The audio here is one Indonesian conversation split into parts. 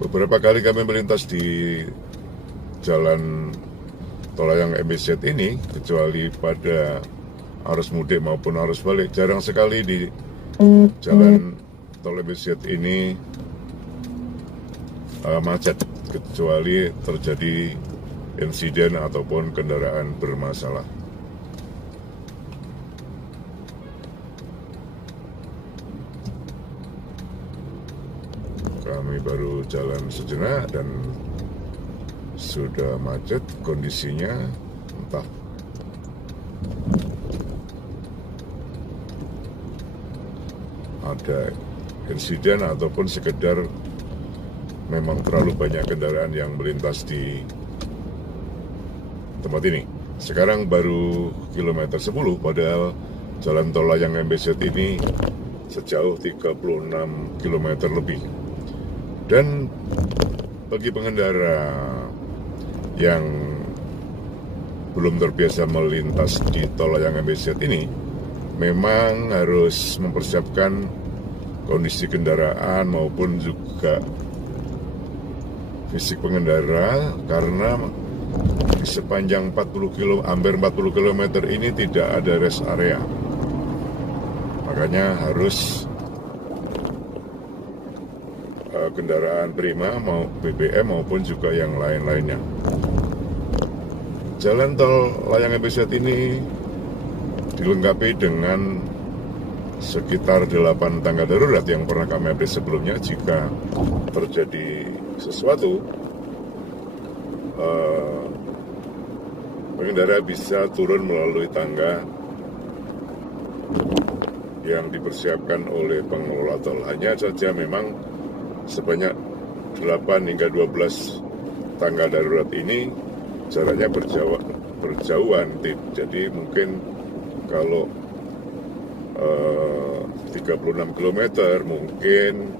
Beberapa kali kami melintas di jalan tol layang MBZ ini, kecuali pada arus mudik maupun arus balik, jarang sekali di jalan tol MBZ ini macet, kecuali terjadi insiden ataupun kendaraan bermasalah. Kami baru jalan sejenak dan sudah macet kondisinya, entah ada insiden ataupun sekedar memang terlalu banyak kendaraan yang melintas di tempat ini. Sekarang baru kilometer 10, padahal jalan tol layang MBZ ini sejauh 36 km lebih. Dan bagi pengendara yang belum terbiasa melintas di tol layang MBZ ini, memang harus mempersiapkan kondisi kendaraan maupun juga fisik pengendara, karena di sepanjang hampir 40 km ini tidak ada rest area. Makanya harus kendaraan prima, mau BBM maupun juga yang lain-lainnya. Jalan tol layang MBZ ini dilengkapi dengan sekitar 8 tangga darurat yang pernah kami update sebelumnya. Jika terjadi sesuatu, pengendara bisa turun melalui tangga yang dipersiapkan oleh pengelola tol. Hanya saja memang sebanyak 8 hingga 12 tangga darurat ini jaraknya berjauhan. Jadi mungkin kalau 36 km, mungkin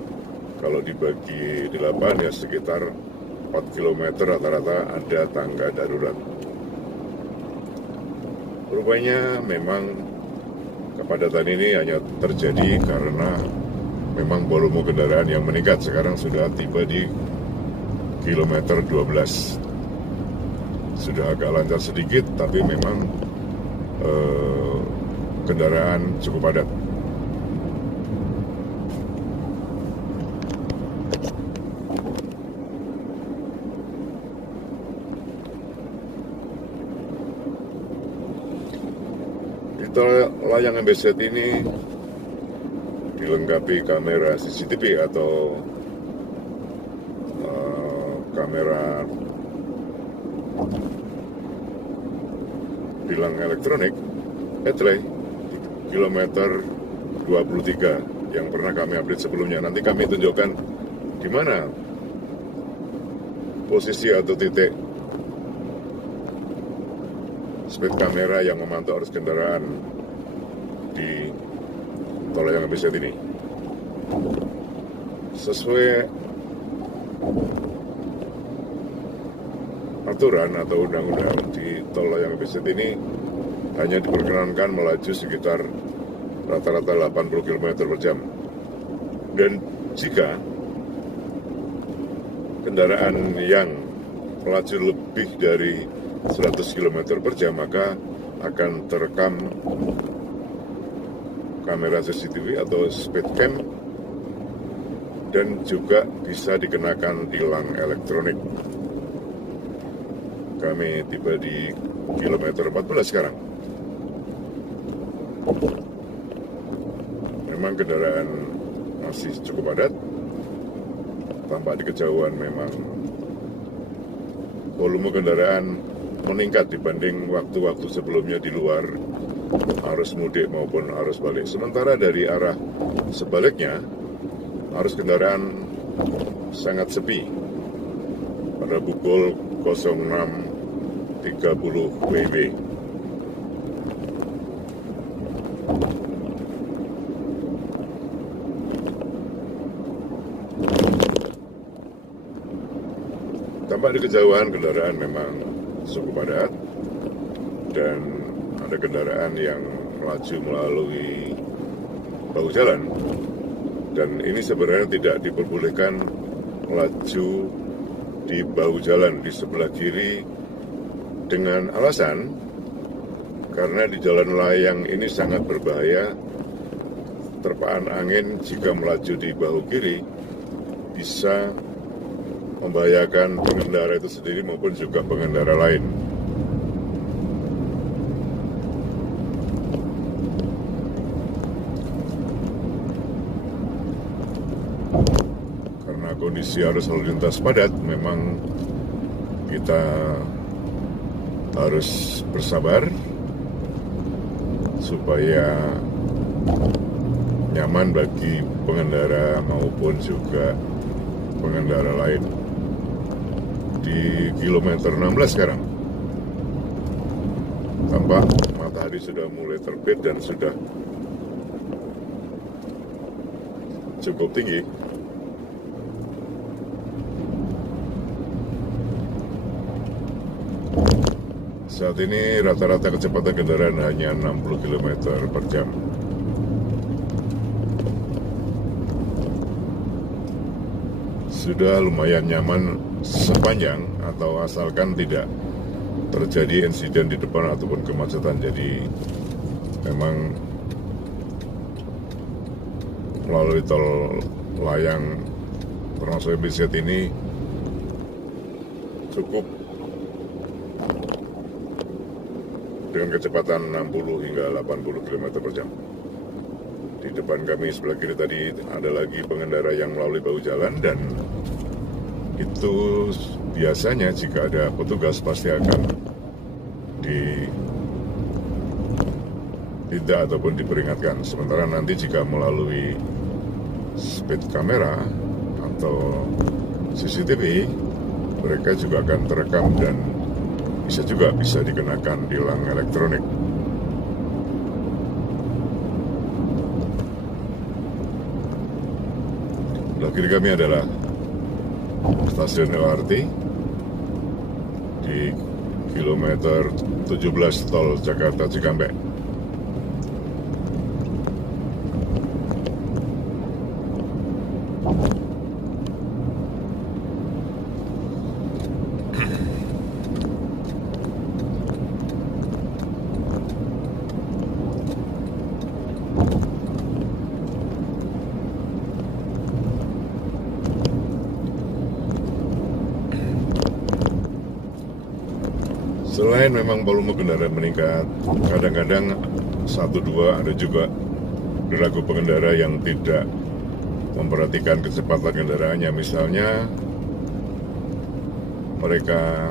kalau dibagi 8 ya sekitar 4 km rata-rata ada tangga darurat. Rupanya memang kepadatan ini hanya terjadi karena memang volume kendaraan yang meningkat. Sekarang sudah tiba di kilometer 12. Sudah agak lancar sedikit, tapi memang kendaraan cukup padat. Di tol layang MBZ ini dilengkapi kamera CCTV atau kamera tilang elektronik headlight di kilometer 23 yang pernah kami update sebelumnya. Nanti kami tunjukkan di mana posisi atau titik speed kamera yang memantau arus kendaraan di tol layang MBZ ini. Sesuai aturan atau undang-undang, di tol layang MBZ ini hanya diperkenankan melaju sekitar rata-rata 80 km per jam. Dan jika kendaraan yang melaju lebih dari 100 km per jam, maka akan terekam kamera CCTV atau speed cam dan juga bisa dikenakan tilang elektronik. Kami tiba di kilometer 14 sekarang. Memang kendaraan masih cukup padat. Tampak di kejauhan memang volume kendaraan meningkat dibanding waktu-waktu sebelumnya di luar arus mudik maupun arus balik. Sementara dari arah sebaliknya, arus kendaraan sangat sepi pada pukul 06.30 WIB. Tampak di kejauhan kendaraan memang cukup padat dan ada kendaraan yang melaju melalui bahu jalan, dan ini sebenarnya tidak diperbolehkan melaju di bahu jalan di sebelah kiri dengan alasan karena di jalan layang ini sangat berbahaya, terpaan angin jika melaju di bahu kiri bisa membahayakan pengendara itu sendiri maupun juga pengendara lain. Karena kondisi arus lalu lintas padat, memang kita harus bersabar supaya nyaman bagi pengendara maupun juga pengendara lain. Di kilometer 16 sekarang tampak matahari sudah mulai terbit dan sudah cukup tinggi. Saat ini rata-rata kecepatan kendaraan hanya 60 km per jam. Sudah lumayan nyaman sepanjang atau asalkan tidak terjadi insiden di depan ataupun kemacetan. Jadi memang melalui tol layang Trans BZ ini cukup dengan kecepatan 60 hingga 80 km per jam. Di depan kami sebelah kiri tadi ada lagi pengendara yang melalui bahu jalan, dan itu biasanya jika ada petugas pasti akan ditindak ataupun diperingatkan. Sementara nanti jika melalui speed kamera atau CCTV, mereka juga akan terekam dan bisa dikenakan tilang elektronik. Sebelah kiri kami adalah stasiun LRT di kilometer 17 tol Jakarta Cikampek. Selain memang volume kendaraan meningkat, kadang-kadang 1-2 ada juga perilaku pengendara yang tidak memperhatikan kecepatan kendaraannya. Misalnya mereka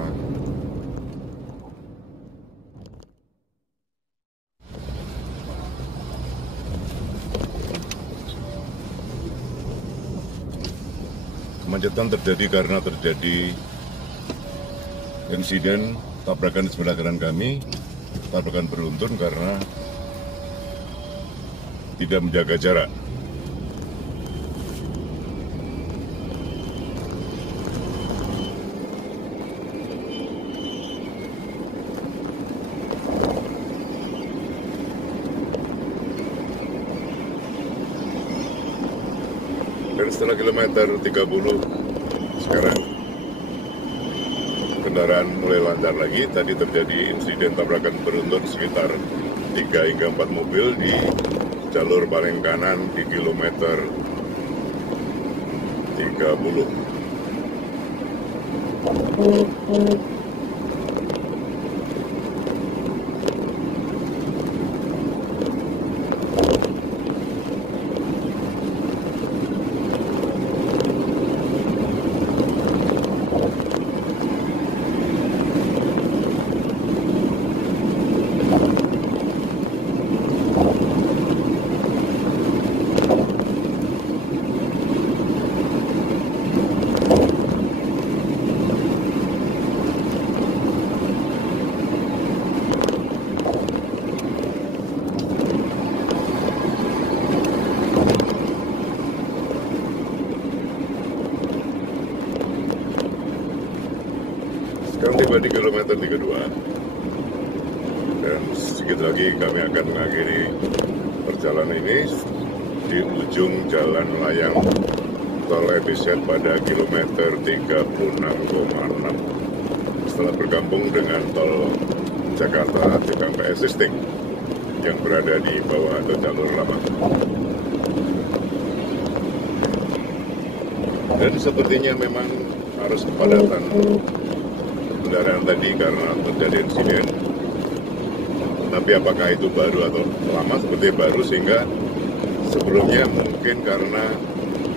kemacetan terjadi karena terjadi insiden tabrakan di sebelah kanan kami, tabrakan beruntun karena tidak menjaga jarak. Dan setelah kilometer 30 sekarang kendaraan mulai lancar lagi. Tadi terjadi insiden tabrakan beruntun sekitar 3 hingga 4 mobil di jalur paling kanan di kilometer 30. Sekarang tiba di kilometer 32 dan sedikit lagi kami akan mengakhiri perjalanan ini di ujung jalan layang tol EBZ pada kilometer 36,6 setelah bergabung dengan tol Jakarta Cikampek existing yang berada di bawah atau jalur lama. Dan sepertinya memang harus kepadatan kendaraan tadi karena terjadi insiden. Tapi apakah itu baru atau lama? Seperti baru, sehingga sebelumnya mungkin karena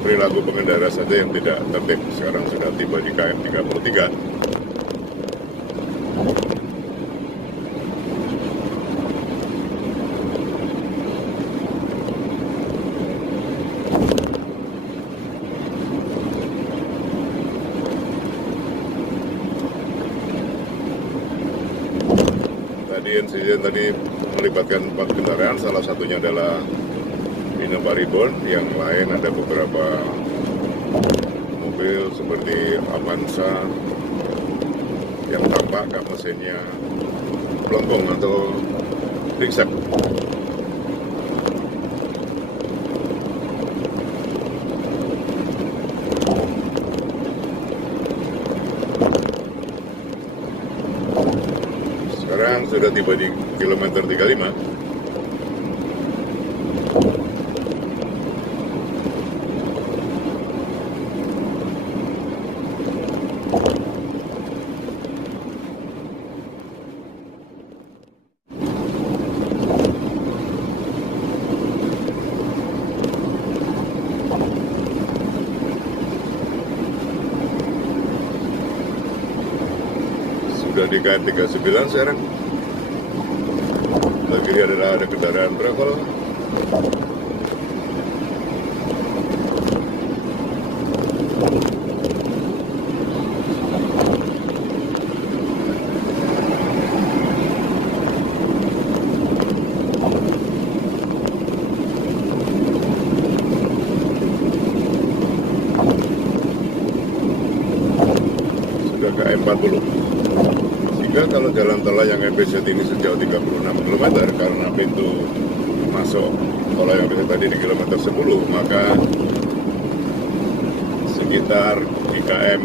perilaku pengendara saja yang tidak tertib. Sekarang sudah tiba di KM 33. Insiden tadi melibatkan 4 kendaraan, salah satunya adalah Innova Reborn, yang lain ada beberapa mobil seperti Avanza yang tampak mesinnya pelengkung atau ringsek. Sekarang sudah tiba di kilometer 35. Sudah di KM 39 sekarang. Di kiri adalah ada kendaraan travel. Sudah KM 40. Sehingga kalau jalan tol layang EBZ ini sejauh 36 km karena pintu masuk tol layang EBZ tadi di kilometer 10, maka sekitar di KM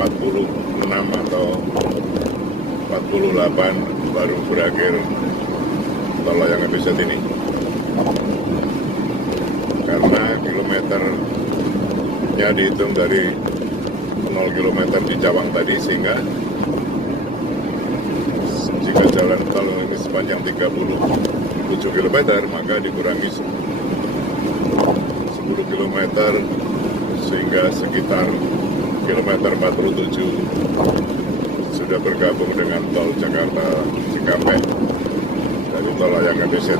46 atau 48 baru berakhir tol layang EBZ ini. Karena kilometernya dihitung dari 0 km di Cawang tadi, sehingga jika jalan tol ini sepanjang 37 km, maka dikurangi 10 km sehingga sekitar kilometer 47 sudah bergabung dengan tol Jakarta Cikampek dari tol layang EBZ.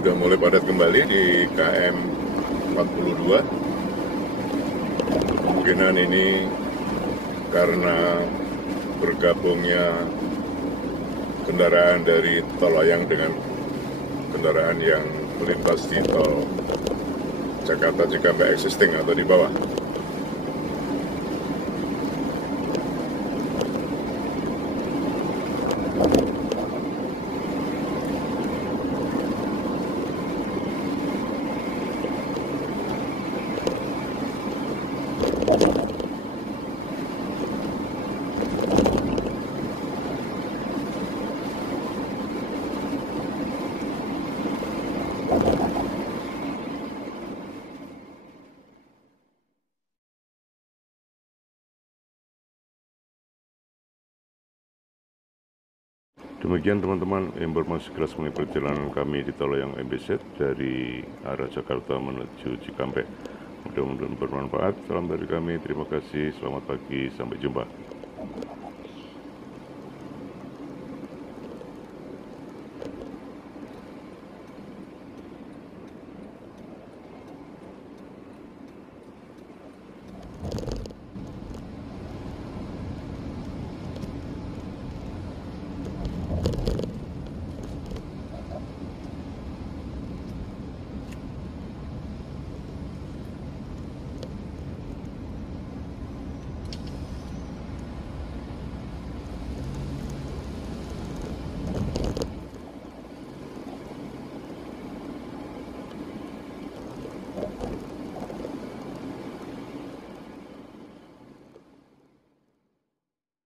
Sudah mulai padat kembali di KM 42. Kemungkinan ini karena bergabungnya kendaraan dari tol layang dengan kendaraan yang melintas di tol Jakarta Cikampek existing atau di bawah. Demikian teman-teman informasi kelas mengenai perjalanan kami di tol layang EBZ dari arah Jakarta menuju Cikampek. Mudah-mudahan bermanfaat. Salam dari kami, terima kasih, selamat pagi, sampai jumpa.